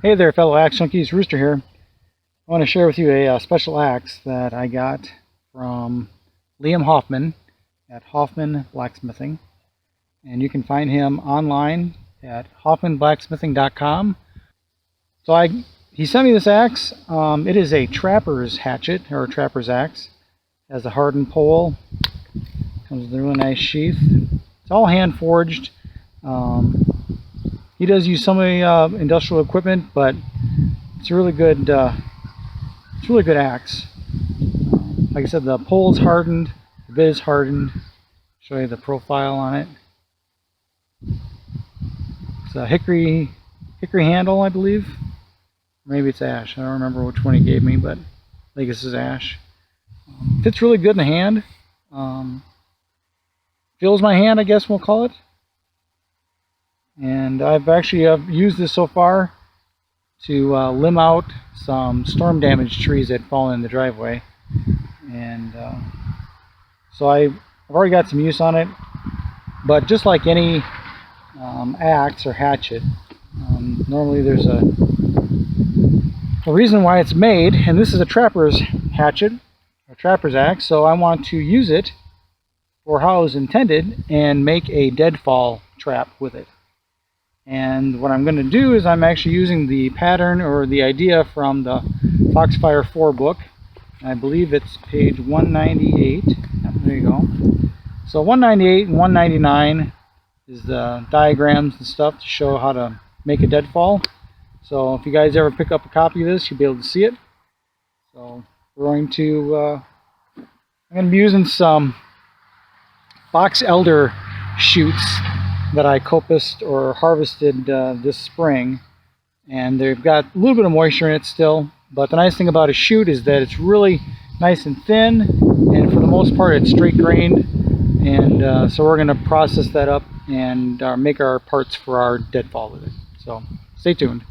Hey there, fellow axe junkies. Rooster here. I want to share with you a special axe that I got from Liam Hoffman at Hoffman Blacksmithing, and you can find him online at hoffmanblacksmithing.com. So he sent me this axe. It is a trapper's hatchet, or a trapper's axe. It has a hardened pole. Comes with a really nice sheath. It's all hand forged. He does use some of the industrial equipment, but it's a really good axe. Like I said, the pole is hardened, the bit is hardened. Show you the profile on it. It's a hickory handle, I believe. Maybe it's ash. I don't remember which one he gave me, but I think this is ash. Fits really good in the hand. Fills my hand, I guess we'll call it. And I've actually used this so far to limb out some storm damaged trees that fall in the driveway. And so I've already got some use on it. But just like any axe or hatchet, normally there's a reason why it's made, and this is a trapper's hatchet, a trapper's axe, so I want to use it for how it was intended and make a deadfall trap with it. And what I'm going to do is I'm actually using the pattern or the idea from the Foxfire 4 book. I believe it's page 198. There you go. So 198 and 199 is the diagrams and stuff to show how to make a deadfall. So if you guys ever pick up a copy of this, you'll be able to see it. So we're going to I'm going to be using some box elder shoots that I copiced or harvested this spring, and they've got a little bit of moisture in it still, but the nice thing about a shoot is that it's really nice and thin, and for the most part it's straight grained. And so we're going to process that up and make our parts for our deadfall with it. So stay tuned.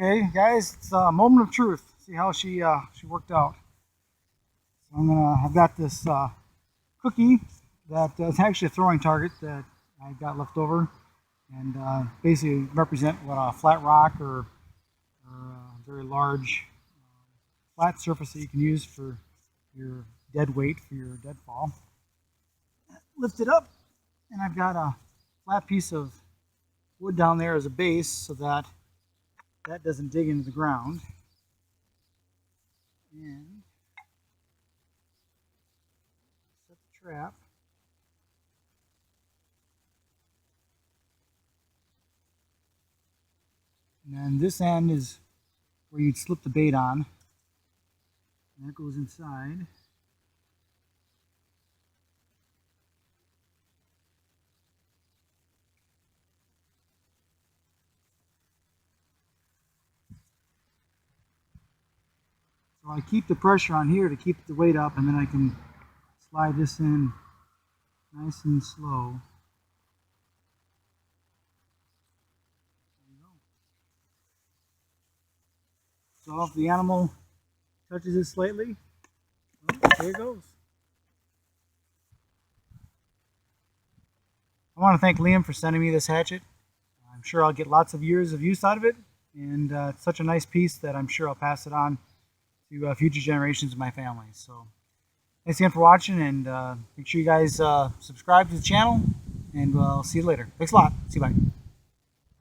Okay, guys, it's a moment of truth. See how she worked out. So I've got this cookie that is actually a throwing target that I got left over, and basically represent what a flat rock or a very large flat surface that you can use for your dead weight for your deadfall. Lift it up, and I've got a flat piece of wood down there as a base so that that doesn't dig into the ground. And set the trap. And then this end is where you'd slip the bait on. And that goes inside. So I keep the pressure on here to keep the weight up, and then I can slide this in nice and slow. There you go. So if the animal touches it slightly, well, there it goes. I want to thank Liam for sending me this hatchet. I'm sure I'll get lots of years of use out of it, and it's such a nice piece that I'm sure I'll pass it on to future generations of my family. So thanks again for watching, and make sure you guys subscribe to the channel, and we'll see you later. Thanks a lot. See you, bye.